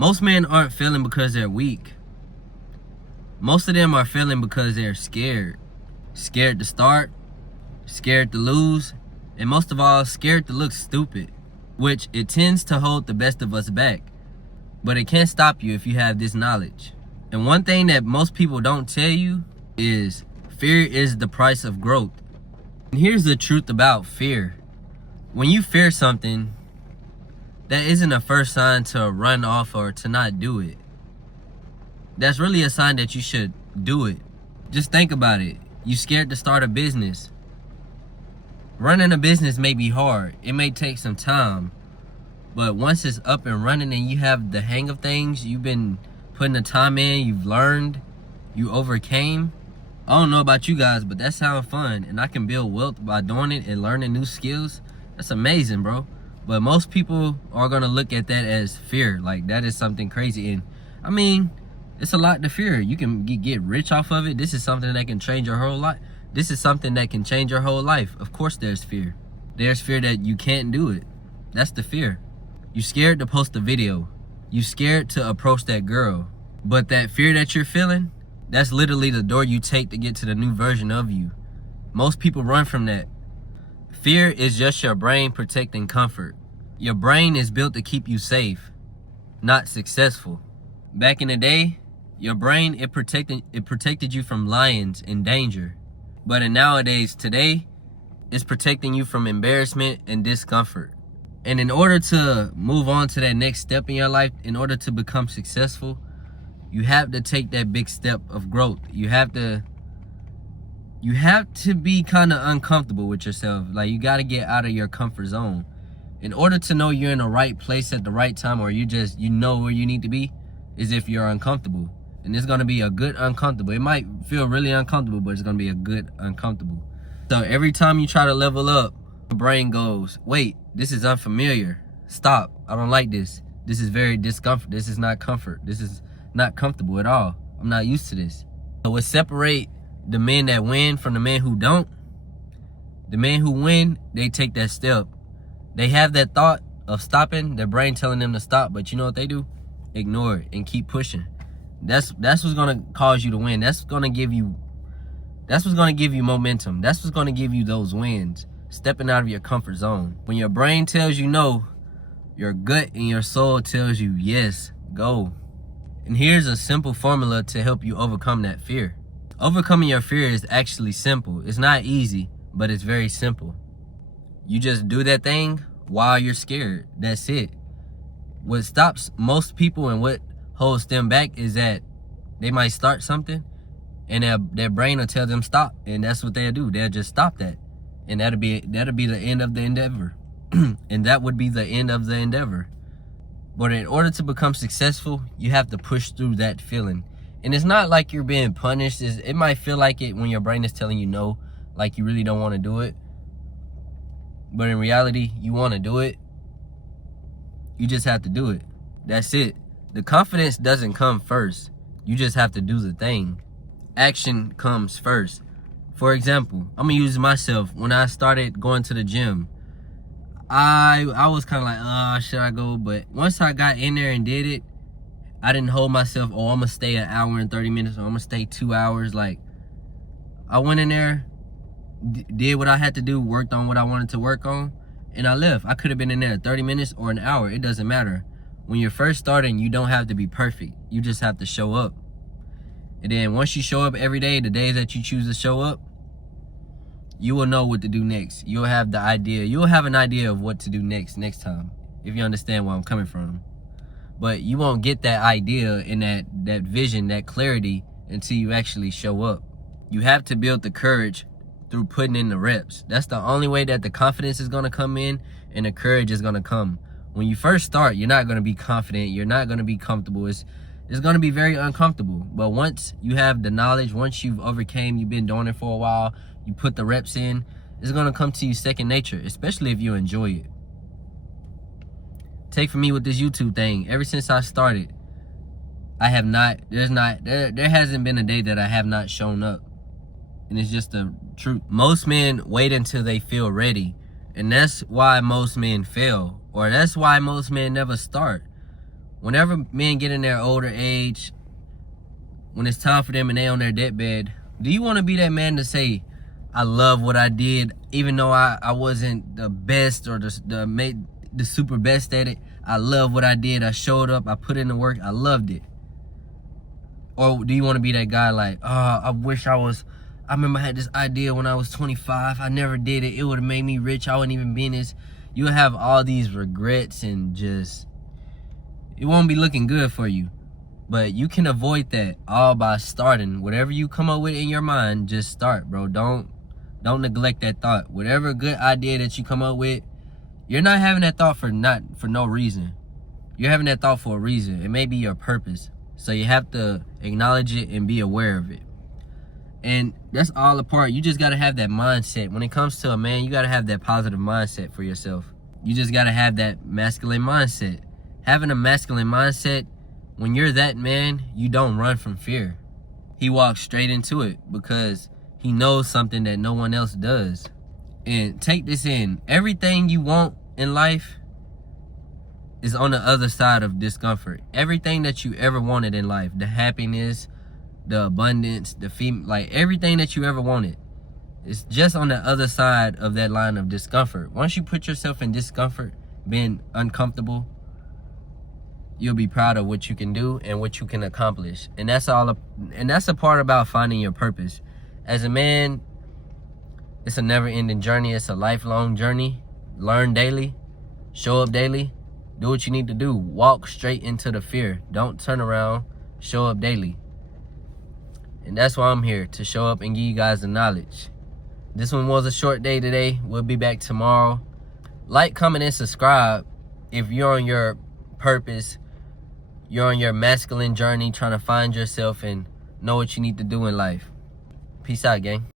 Most men aren't failing because they're weak. Most of them are failing because they're scared. Scared to start, scared to lose, and most of all, scared to look stupid, which it tends to hold the best of us back. But it can't stop you if you have this knowledge. And one thing that most people don't tell you is fear is the price of growth. And here's the truth about fear. When you fear something, that isn't a first sign to run off or to not do it. That's really a sign that you should do it. Just think about it. You scared to start a business. Running a business may be hard. It may take some time. But once it's up and running and you have the hang of things, you've been putting the time in, you've learned, you overcame. I don't know about you guys, but that sounds fun. And I can build wealth by doing it and learning new skills. That's amazing, bro. But most people are going to look at that as fear. Like, that is something crazy. And I mean, it's a lot to fear. You can get rich off of it. This is something that can change your whole life. This is something that can change your whole life. Of course there's fear. There's fear that you can't do it. That's the fear. You scared to post a video. You scared to approach that girl. But that fear that you're feeling, that's literally the door you take to get to the new version of you. Most people run from that. Fear is just your brain protecting comfort. Your brain is built to keep you safe, not successful. Back in the day, your brain, it protected you from lions and danger. But today, it's protecting you from embarrassment and discomfort. And in order to move on to that next step in your life, in order to become successful, you have to take that big step of growth. You have to be kind of uncomfortable with yourself. Like, you got to get out of your comfort zone. In order to know you're in the right place at the right time, or you know where you need to be, is if you're uncomfortable. And it's going to be a good uncomfortable. It might feel really uncomfortable, but it's going to be a good uncomfortable. So every time you try to level up, the brain goes, wait, this is unfamiliar. Stop. I don't like this. This is very discomfort. This is not comfort. This is not comfortable at all. I'm not used to this. So what separate the men that win from the men who don't? The men who win, they take that step. They have that thought of stopping, their brain telling them to stop, but you know what they do? Ignore it and keep pushing. That's what's gonna cause you to win. That's what's gonna give you momentum. That's what's gonna give you those wins. Stepping out of your comfort zone. When your brain tells you no, your gut and your soul tells you yes, go. And here's a simple formula to help you overcome that fear. Overcoming your fear is actually simple. It's not easy, but it's very simple. You just do that thing while you're scared. That's it. What stops most people and what holds them back is that they might start something and their brain will tell them stop, and that's what they'll do. They'll just stop that, and that'll be the end of the endeavor. And that would be the end of the endeavor. But in order to become successful, you have to push through that feeling. And it's not like you're being punished. It might feel like it when your brain is telling you no, like you really don't want to do it. But in reality, you want to do it. You just have to do it. That's it. The confidence doesn't come first. You just have to do the thing. Action comes first. For example, I'm going to use myself. When I started going to the gym, I was kind of like, should I go? But once I got in there and did it, I didn't hold myself, I'm going to stay an hour and 30 minutes, or I'm going to stay 2 hours. Like, I went in there, did what I had to do, worked on what I wanted to work on, and I left. I could have been in there 30 minutes or an hour. It doesn't matter. When you're first starting, you don't have to be perfect. You just have to show up. And then once you show up every day, the days that you choose to show up, you will know what to do next. You'll have the idea. You'll have an idea of what to do next time, if you understand where I'm coming from. But you won't get that idea and that vision, that clarity, until you actually show up. You have to build the courage through putting in the reps. That's the only way that the confidence is going to come in and the courage is going to come. When you first start, you're not going to be confident. You're not going to be comfortable. It's going to be very uncomfortable. But once you have the knowledge, once you've overcame, you've been doing it for a while, you put the reps in, it's going to come to you second nature, especially if you enjoy it. Take from me with this YouTube thing. Ever since I started, there hasn't been a day that I have not shown up. And it's just the truth. Most men wait until they feel ready. And that's why most men fail. Or that's why most men never start. Whenever men get in their older age, when it's time for them and they on their deathbed, do you want to be that man to say, I love what I did, even though I wasn't the best or the super best at it? I love what I did. I showed up. I put in the work. I loved it. Or do you want to be that guy like, oh, I remember I had this idea when I was 25. I never did it. It would have made me rich. I wouldn't even be in this. You'll have all these regrets and just, it won't be looking good for you. But you can avoid that all by starting. Whatever you come up with in your mind, just start, bro. Don't neglect that thought. Whatever good idea that you come up with, you're not having that thought for no reason. You're having that thought for a reason. It may be your purpose. So you have to acknowledge it and be aware of it. And that's all a part. You just got to have that mindset. When it comes to a man, you got to have that positive mindset for yourself. You just got to have that masculine mindset. Having a masculine mindset, when you're that man, you don't run from fear. He walks straight into it because he knows something that no one else does. And take this in. Everything you want in life is on the other side of discomfort. Everything that you ever wanted in life, the happiness, the abundance, like everything that you ever wanted, it's just on the other side of that line of discomfort. Once you put yourself in discomfort, being uncomfortable, you'll be proud of what you can do and what you can accomplish. And that's a part about finding your purpose. As a man, it's a never-ending journey. It's a lifelong journey. Learn daily, show up daily, do what you need to do. Walk straight into the fear. Don't turn around. Show up daily. And that's why I'm here, to show up and give you guys the knowledge. This one was a short day today. We'll be back tomorrow. Like, comment, and subscribe if you're on your purpose. You're on your masculine journey, trying to find yourself and know what you need to do in life. Peace out, gang.